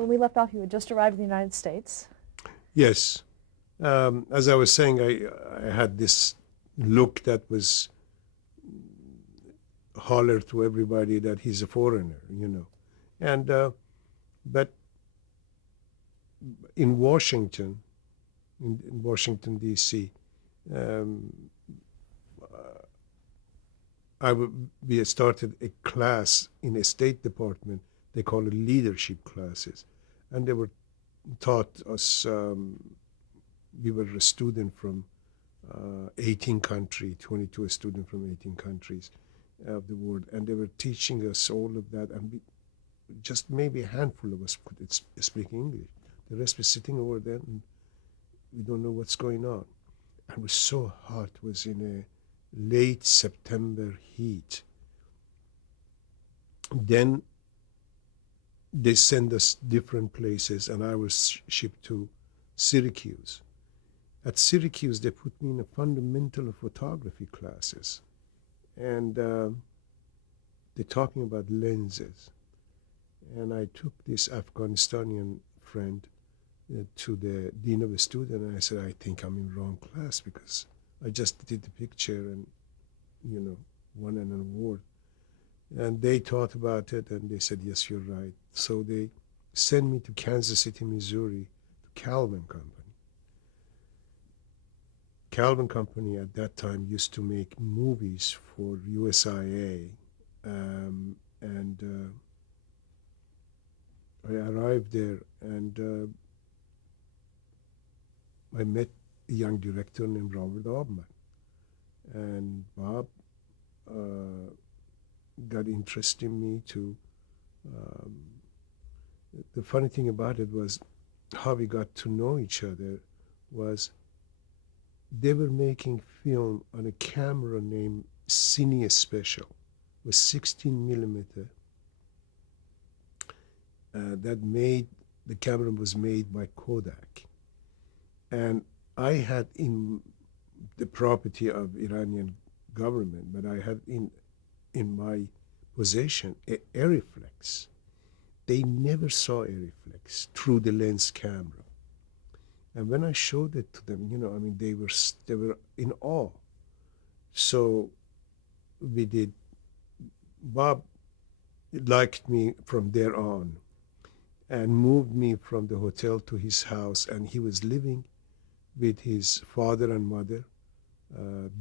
when we left off, you had just arrived in the United States. Yes. As I was saying, I had this look that was holler to everybody that he's a foreigner, you know. And but in Washington, in Washington D.C., um, we had started a class in a State Department. They call it leadership classes, and they were taught us. We were a student from 18 countries, 22 students from 18 countries of the world, and they were teaching us all of that, and just maybe a handful of us could speak English. The rest was sitting over there, and we don't know what's going on. And it was so hot. It was in a late September heat. Then they send us different places, and I was shipped to Syracuse. At Syracuse, they put me in a fundamental photography classes, and they're talking about lenses. And I took this Afghanistani friend to the dean of the student, and I said, I think I'm in wrong class because I just did the picture and, won an award. And they thought about it, and they said, yes, you're right. So they sent me to Kansas City, Missouri, to Calvin Company. Calvin Company at that time used to make movies for USIA, and I arrived there, and I met a young director named Robert Altman, and Bob got interested in me to. The funny thing about it was how we got to know each other was they were making film on a camera named Cine Special. It was 16 millimeter. The camera was made by Kodak. And I had in the property of Iranian government, but I had in my possession a Arriflex. They never saw Arriflex through the lens camera. And when I showed it to them, they were in awe. So we did. Bob liked me from there on, and moved me from the hotel to his house, and he was living with his father and mother,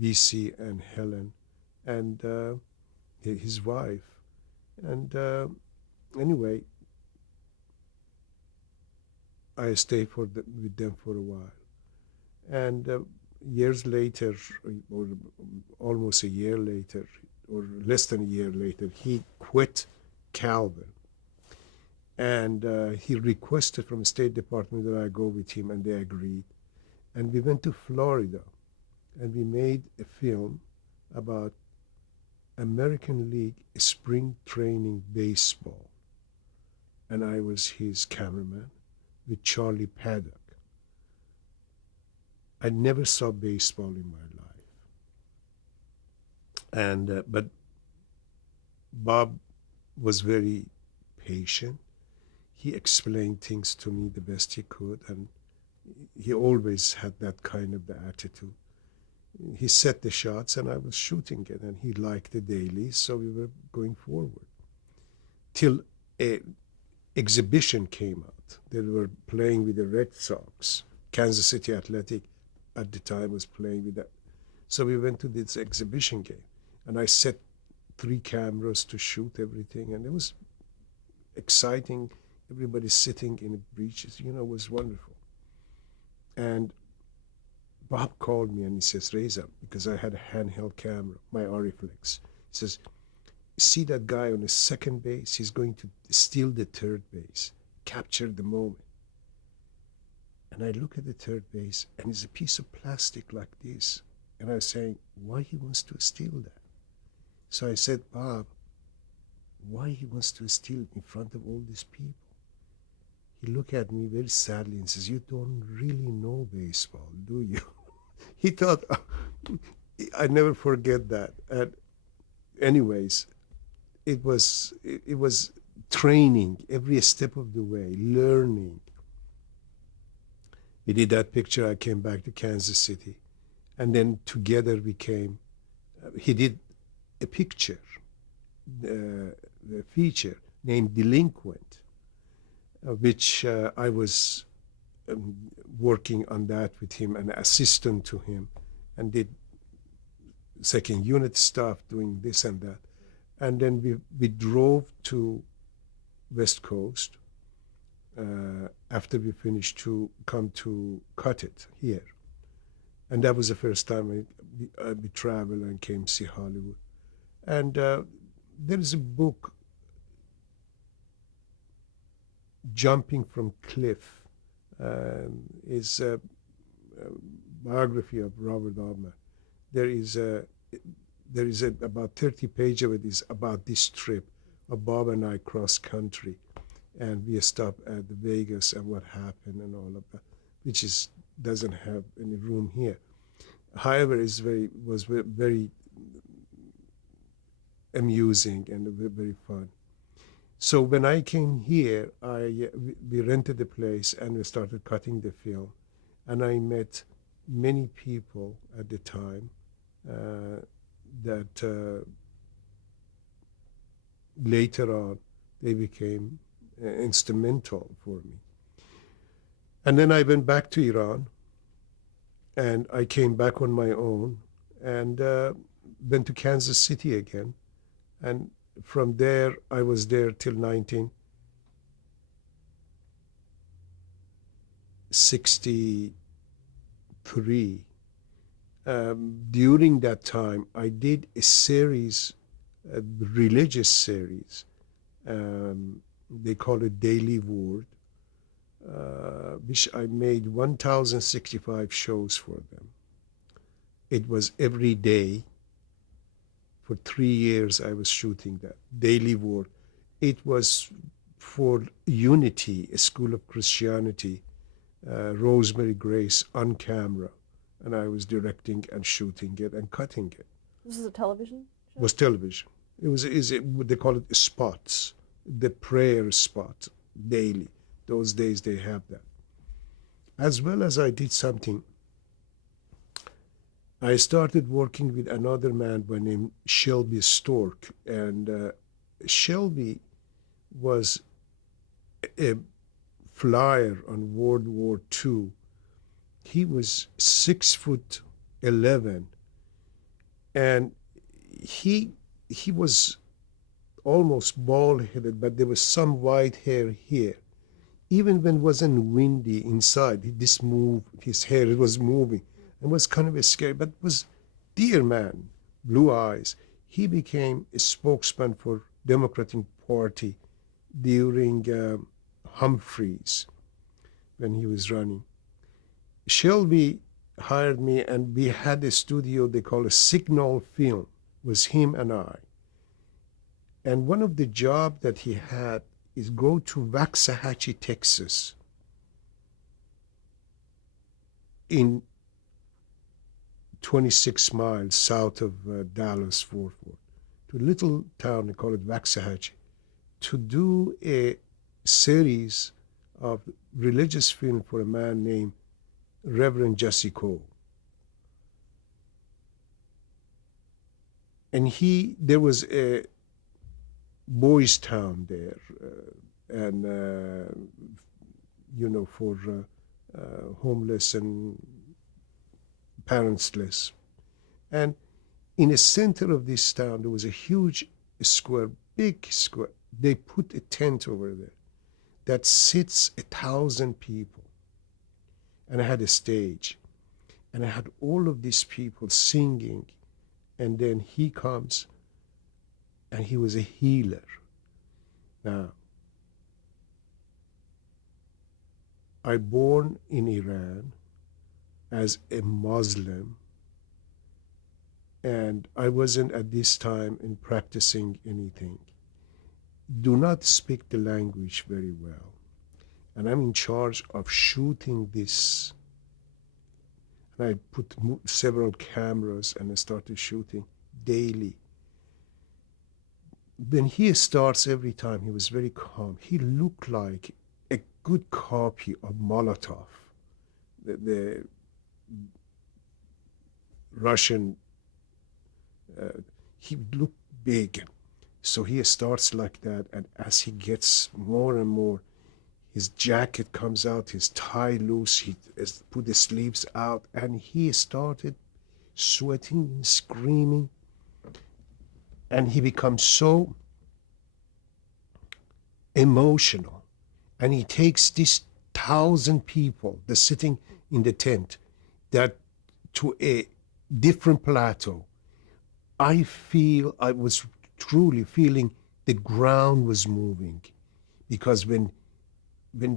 BC and Helen, and his wife. And anyway, I stayed with them for a while. And years later, or almost a year later, or less than a year later, he quit Calvin. And he requested from the State Department that I go with him, and they agreed. And we went to Florida, and we made a film about American League spring training baseball. And I was his cameraman with Charlie Paddock. I never saw baseball in my life. And but Bob was very patient. He explained things to me the best he could, and he always had that kind of the attitude. He set the shots, and I was shooting it, and he liked the dailies, so we were going forward. Till a exhibition came out. They were playing with the Red Sox. Kansas City Athletic at the time was playing with that. So we went to this exhibition game, and I set 3 cameras to shoot everything, and it was exciting. Everybody sitting in breeches, it was wonderful. And Bob called me and he says, Reza, because I had a handheld camera, my Arriflex. He says, see that guy on the second base? He's going to steal the third base, capture the moment. And I look at the third base, and it's a piece of plastic like this. And I was saying, why he wants to steal that? So I said, Bob, why he wants to steal in front of all these people? He looked at me very sadly and says, you don't really know baseball, do you? He thought, I never forget that. And anyways, it was training every step of the way, learning. We did that picture. I came back to Kansas City, and then together we came. He did a picture, the feature named Delinquent, which I was working on that with him, an assistant to him, and did second unit stuff, doing this and that. And then we drove to West Coast after we finished to come to cut it here. And that was the first time we traveled and came see Hollywood. And there is a book, Jumping from Cliff, is a biography of Robert Altman. There is about 30 pages of it is about this trip of Bob and I cross country, and we stopped at Vegas and what happened and all of that, which doesn't have any room here. However, was very amusing and very fun. So when I came here, we rented a place and we started cutting the film, and I met many people at the time that later on they became instrumental for me. And then I went back to Iran, and I came back on my own and went to Kansas City again. And from there, I was there till 1963. During that time, I did a series, a religious series. They call it Daily Word, which I made 1,065 shows for them. It was every day. For 3 years, I was shooting that Daily Word. It was for Unity, a school of Christianity, Rosemary Grace on camera, and I was directing and shooting it and cutting it. This is a television show? It was television. They call it spots, the prayer spot, daily. Those days they have that. As well as I did something, I started working with another man by name Shelby Stork, and Shelby was a flyer on World War II. He was 6'11", and he was almost bald-headed, but there was some white hair here. Even when it wasn't windy inside, his hair was moving. It was kind of scary, but was dear man, blue eyes. He became a spokesman for Democratic Party during Humphreys when he was running. Shelby hired me, and we had a studio they call a Signal Film. It was him and I. And one of the jobs that he had is go to Waxahachie, Texas, in 26 miles south of Dallas, Fort Worth, to a little town, they call it Waxahachie, to do a series of religious film for a man named Reverend Jesse Cole. And there was a boys' town there, and for homeless and parentless. And in the center of this town, there was a huge square, big square. They put a tent over there that sits 1,000 people. And I had a stage. And I had all of these people singing. And then he comes, and he was a healer. Now, I born in Iran as a Muslim, and I wasn't at this time in practicing anything. Do not speak the language very well. And I'm in charge of shooting this. And I put several cameras and I started shooting daily. when he starts every time, he was very calm. He looked like a good copy of Molotov, the Russian. He looked big. So he starts like that, and as he gets more and more, his jacket comes out, his tie loose, he put the sleeves out, and he started sweating and screaming. And he becomes so emotional. And he takes these 1,000 people that's sitting in the tent that to a different plateau. I was truly feeling the ground was moving, because when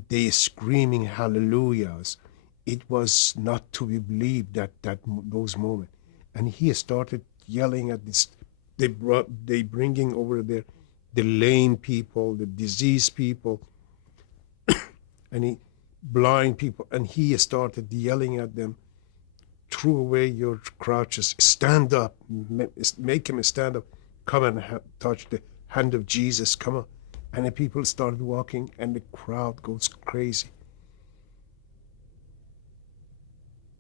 they screaming hallelujahs, it was not to be believed that those moments. And he started yelling at this. They bringing over there the lame people, the diseased people, and he blind people, and he started yelling at them, throw away your crouches, stand up, make him stand up, come and touch the hand of Jesus, come on. And the people started walking, and the crowd goes crazy.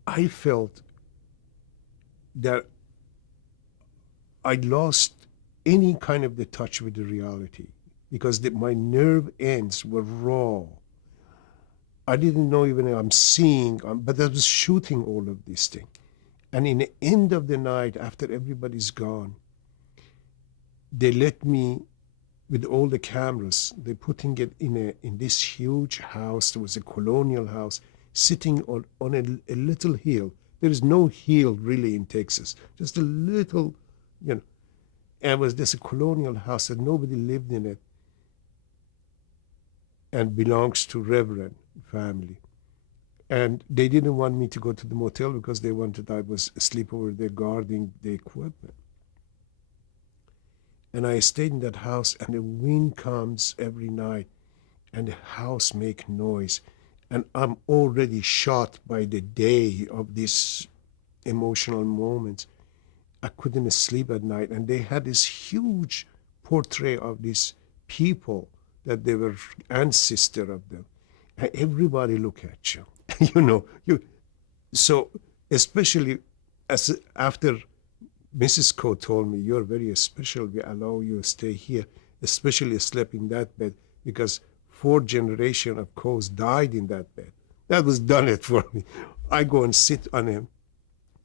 I felt that I lost any kind of the touch with the reality, because my nerve ends were raw. I didn't know even I'm seeing, but I was shooting all of this thing. And in the end of the night, after everybody's gone, they let me, with all the cameras, they're putting it in this huge house. There was a colonial house sitting on a little hill. There is no hill really in Texas, just a little, you know. And it was just a colonial house that nobody lived in it, and belongs to Reverend family. And they didn't want me to go to the motel, because they wanted I was asleep over there guarding the equipment. And I stayed in that house, and the wind comes every night, and the house make noise. And I'm already shot by the day of these emotional moments. I couldn't sleep at night. And they had this huge portrait of these people that they were ancestor of them. And everybody look at you. So especially as after Mrs. Coe told me, you're very special, we allow you to stay here, especially sleep in that bed, because 4 generations of Coes died in that bed. That was done it for me. I go and sit on a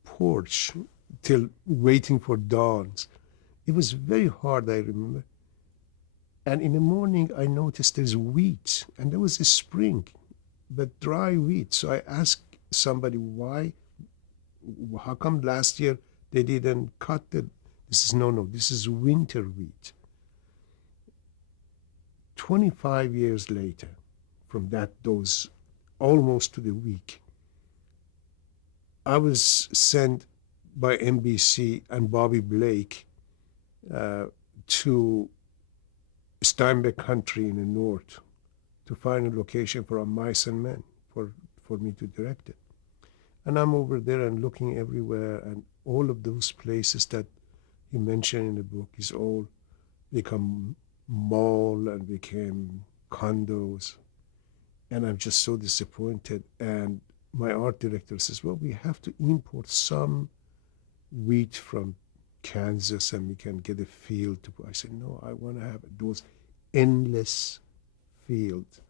porch till waiting for dawns. It was very hard, I remember. And in the morning, I noticed there's wheat, and there was a spring, but dry wheat. So I asked somebody, why, how come last year they didn't cut the, this is no, this is winter wheat. 25 years later, from those almost to the week, I was sent by NBC and Bobby Blake to Steinbeck country in the north to find a location for Mice and Men for me to direct it. And I'm over there and looking everywhere, and all of those places that you mentioned in the book is all become mall and became condos. And I'm just so disappointed. And my art director says, well, we have to import some wheat from Kansas, and we can get a field to. I said, no, I want to have those endless fields.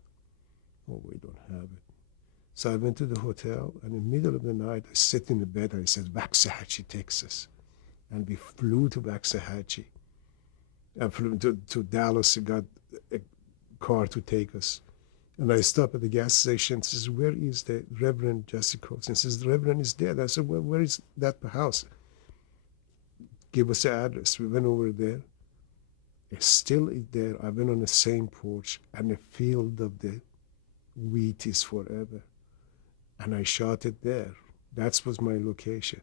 Oh, we don't have it. So I went to the hotel, and in the middle of the night, I sit in the bed, and I said, Waxahachie, Texas. And we flew to Waxahachie. I flew to Dallas and got a car to take us. And I stopped at the gas station and says, where is the Reverend Jesse Coates? And says, the Reverend is dead. I said, well, where is that house? Give us the address. We went over there. It's still there. I went on the same porch, and the field of the wheat is forever. And I shot it there. That was my location.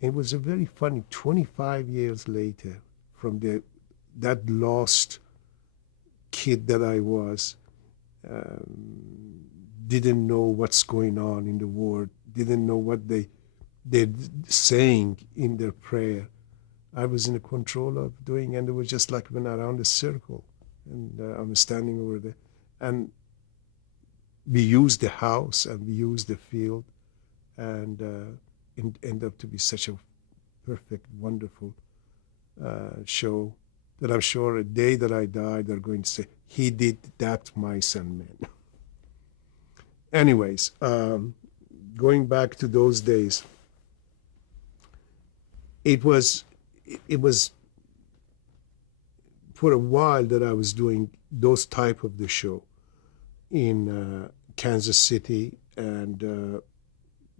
It was a very funny, 25 years later, from that lost kid that I was, didn't know what's going on in the world, didn't know what they're saying in their prayer. I was in control of doing, and it was just like when around a circle, and I'm standing over there, and we used the house and we used the field, and end up to be such a perfect, wonderful show that I'm sure a day that I die, they're going to say, he did that, mice and men. Anyways, going back to those days, it was for a while that I was doing those type of the show in Kansas City, and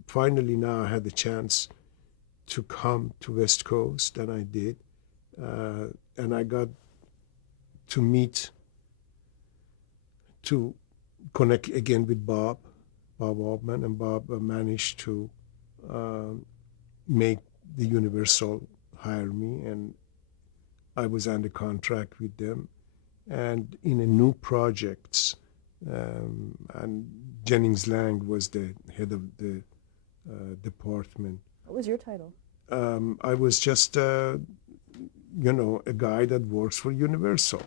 finally now I had the chance to come to West Coast, and I did, and I got to meet, to connect again with Bob Altman, and Bob managed to make the Universal hire me, and I was under contract with them, and in a new projects, and Jennings Lang was the head of the department. What was your title? I was just, a guy that works for Universal.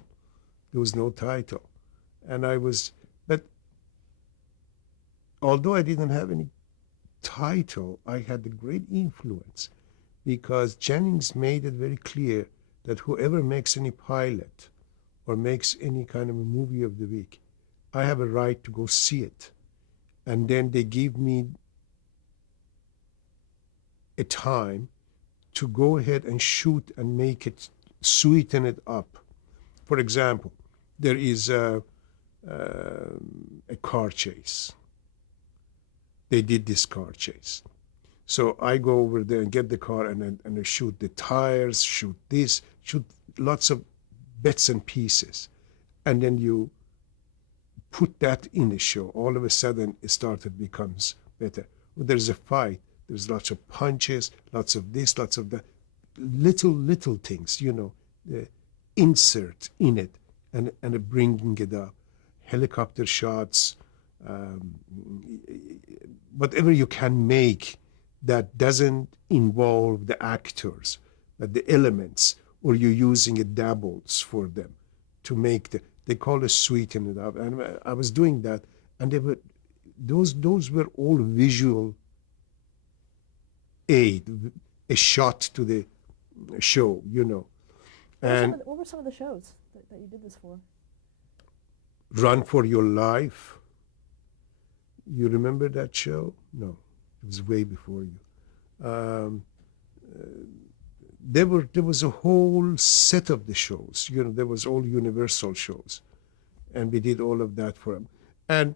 There was no title. And but although I didn't have any title, I had a great influence because Jennings made it very clear that whoever makes any pilot or makes any kind of a movie of the week, I have a right to go see it. And then they give me a time to go ahead and shoot and make it, sweeten it up. For example, there is a car chase. They did this car chase. So I go over there and get the car and I shoot the tires, shoot this, shoot lots of bits and pieces. And then you put that in the show. All of a sudden it becomes better. When there's a fight, there's lots of punches, lots of this, lots of that. Little things, insert in it and bringing it up. Helicopter shots, whatever you can make that doesn't involve the actors, but the elements, or you're using a doubles for them to make they call it sweeten it up. And I was doing that, and those were all visual aid, a shot to the show, And What were some of the shows that you did this for? Run for Your Life. You remember that show? No, it was way before you. There was a whole set of the shows. There was all Universal shows, and we did all of that for them. And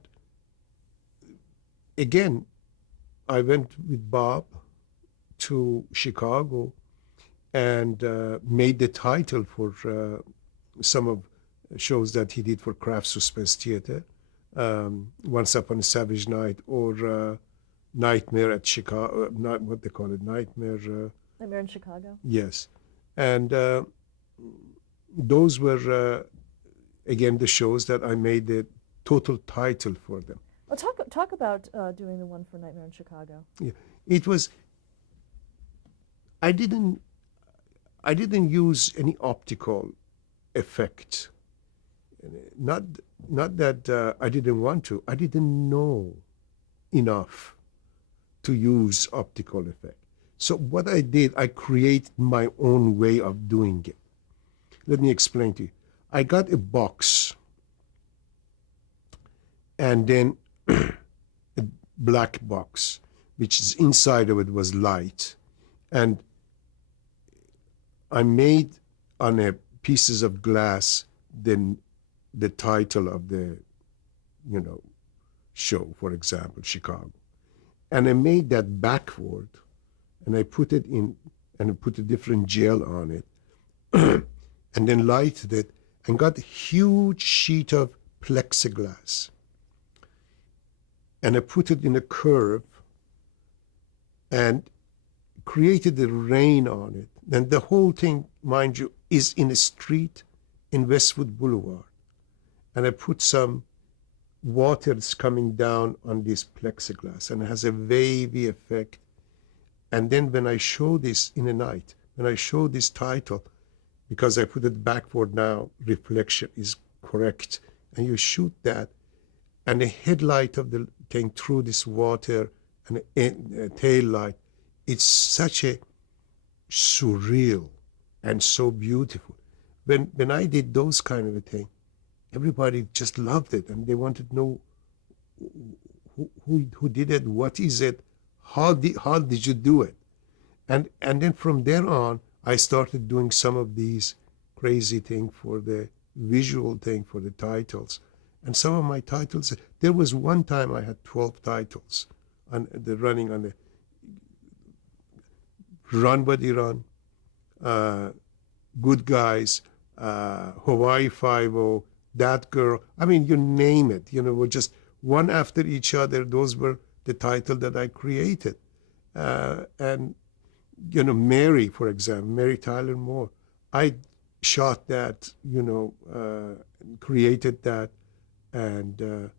again, I went with Bob to Chicago and made the title for some of shows that he did for Kraft Suspense Theater, Once Upon a Savage Night, or Nightmare at Chicago, not what they call it, Nightmare in Chicago? Yes. And those were, again, the shows that I made the total title for them. Well, talk about doing the one for Nightmare in Chicago. Yeah. It was, I didn't use any optical effect. Not that I didn't want to. I didn't know enough to use optical effect. So what I did, I created my own way of doing it. Let me explain to you. I got a box, and then a black box, which is inside of it was light, and I made on a pieces of glass then the title of the show, for example, Chicago, and I made that backward, and I put it in, and I put a different gel on it, and then lighted it, and got a huge sheet of plexiglass, and I put it in a curve, and created the rain on it. And the whole thing, mind you, is in a street in Westwood Boulevard. And I put some water that's coming down on this plexiglass, and it has a wavy effect. And then when I show this in the night, when I show this title, because I put it backward now, reflection is correct, and you shoot that, and the headlight of the thing through this water and a tail light, it's such a surreal and so beautiful. When I did those kind of a thing, everybody just loved it, and they wanted to know who did it, what is it, how did you do it, and then from there on, I started doing some of these crazy thing for the visual thing for the titles, and some of my titles. There was one time I had 12 titles on the running on the Run Buddy Run, uh, Good Guys, Hawaii Five O, That Girl. I mean, you name it. Were just one after each other. Those were the title that I created, and Mary, for example, Mary Tyler Moore. I shot that, created that, and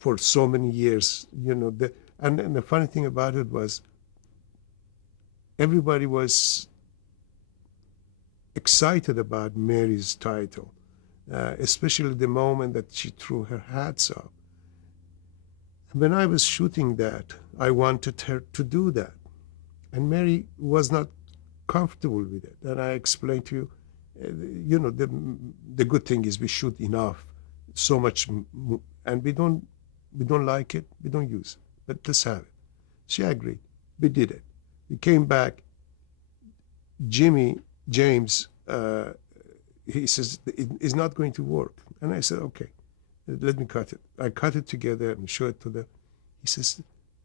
for so many years, and the funny thing about it was everybody was excited about Mary's title, especially the moment that she threw her hats up. When I was shooting that, I wanted her to do that. And Mary was not comfortable with it. And I explained to you, the good thing is we shoot enough, so much, and we don't like it, we don't use it. But let's have it. She agreed. We did it. We came back. James, he says, it's not going to work. And I said, okay, let me cut it. I cut it together and show it to them. He says,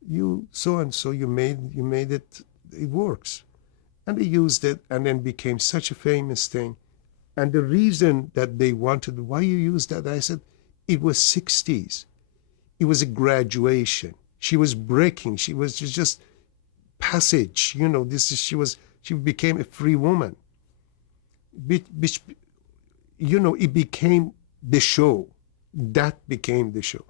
you so and so, you made it, it works. And they used it, and then became such a famous thing. And the reason that they wanted, why you use that, I said, it was 60s. It was a graduation. She was breaking. She was just passage. She became a free woman. Which, it became the show. That became the show.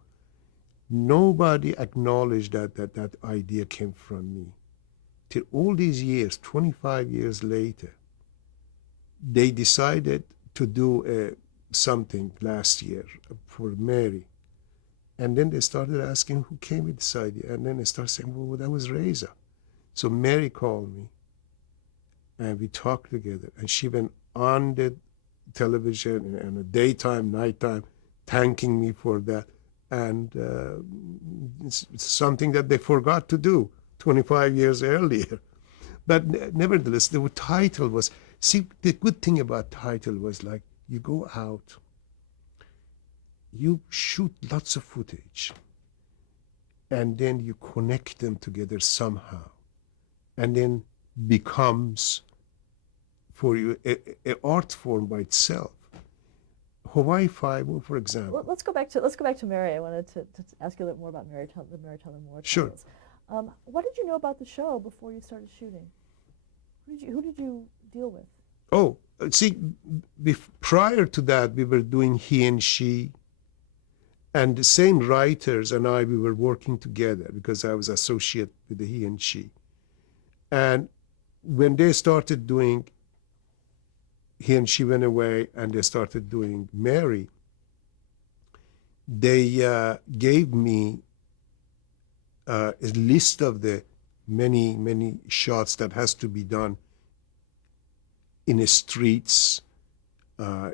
Nobody acknowledged that idea came from me. Till all these years, 25 years later, they decided to do something last year for Mary. And then they started asking who came with this idea. And then they started saying, well, that was Reza. So Mary called me, and we talked together. And she went on the television and a daytime, nighttime, thanking me for that. And it's something that they forgot to do 25 years earlier. But nevertheless, the title was, see, the good thing about title was like, you go out, you shoot lots of footage, and then you connect them together somehow, and then becomes for you a art form by itself. Hawaii Five-O, for example. Let's go back to Mary. I wanted to ask you a little more about the Mary Tyler Moore Sure. titles. What did you know about the show before you started shooting? Who did you deal with? Oh, see, prior to that, we were doing He and She, and the same writers and I, we were working together because I was associate with the He and She. And when they started doing He and She went away, and they started doing Mary, they gave me a list of the many shots that has to be done in the streets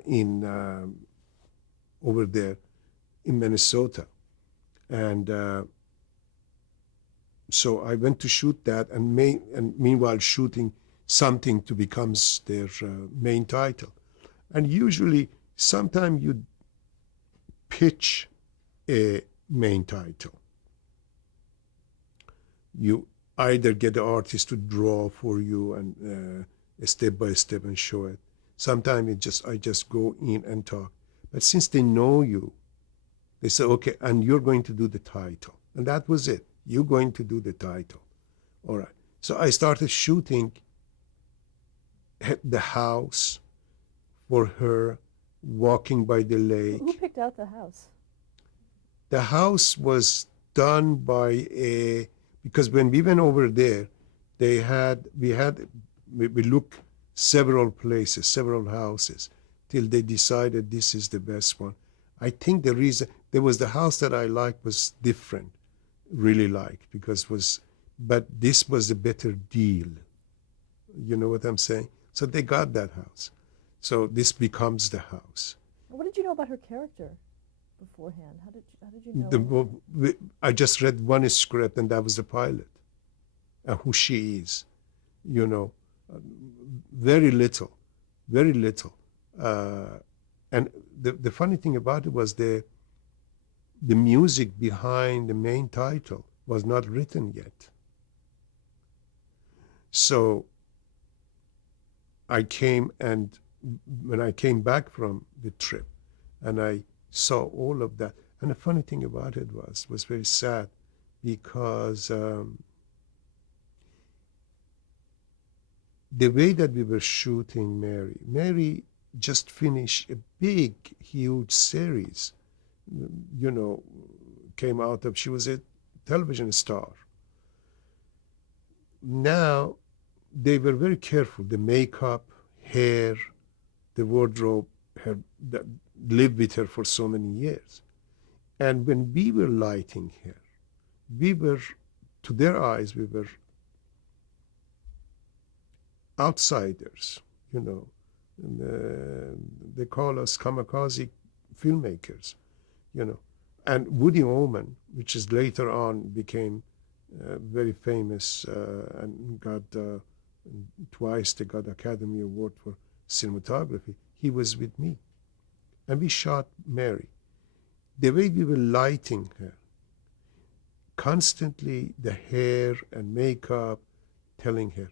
in over there in Minnesota. And so I went to shoot that, and meanwhile shooting something to becomes their main title. And usually, sometimes you pitch a main title. You either get the artist to draw for you and step by step and show it. Sometimes I just go in and talk. But since they know you, they say, okay, and you're going to do the title. And that was it. You're going to do the title. All right. So I started shooting the house for her, walking by the lake. Who picked out the house? The house was done by because when we went over there, We looked several places, several houses, till they decided this is the best one. I think the reason there was the house that I liked was different, really liked because was, but this was a better deal. You know what I'm saying? So they got that house. So this becomes the house. What did you know about her character beforehand? How did you The, know? I just read one script and that was the pilot, and who she is. You know, very little, very little. And the funny thing about it was the music behind the main title was not written yet. So I came, and when I came back from the trip and I saw all of that, and the funny thing about it was very sad because the way that we were shooting Mary just finished a big, huge series, you know, came out of, she was a television star. Now, they were very careful. The makeup, hair, the wardrobe, her, that lived with her for so many years. And when we were lighting her, we were, to their eyes, we were outsiders, you know. And, they call us kamikaze filmmakers, you know. And Woody Allen, which is later on became very famous and got twice they got Academy Award for cinematography. He was with me, and we shot Mary. The way we were lighting her, constantly the hair and makeup, telling her,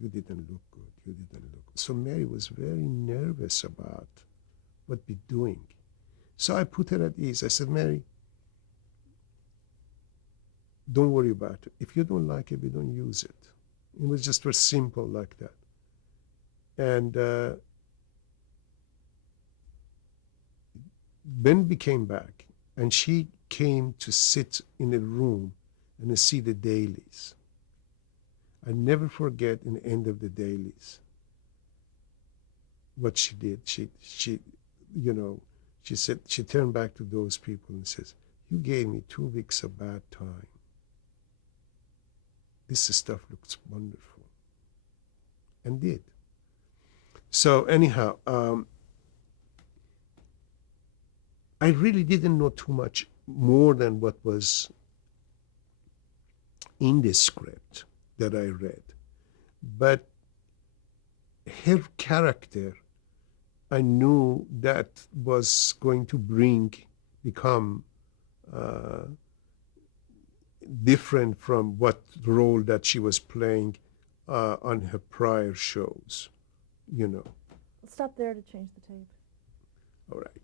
"You didn't look good. You didn't look good." So Mary was very nervous about what we're doing. So I put her at ease. I said, "Mary, don't worry about it. If you don't like it, we don't use it." It was just very simple like that. And when we came back, and she came to sit in a room and see the dailies, I never forget in the end of the dailies what she did. She, you know, she said, she turned back to those people and says, "You gave me 2 weeks of bad time. This stuff looks wonderful," and did. So anyhow, I really didn't know too much more than what was in the script that I read. But her character, I knew that was going to become different from what role that she was playing on her prior shows, you know. Let's stop there to change the tape. All right.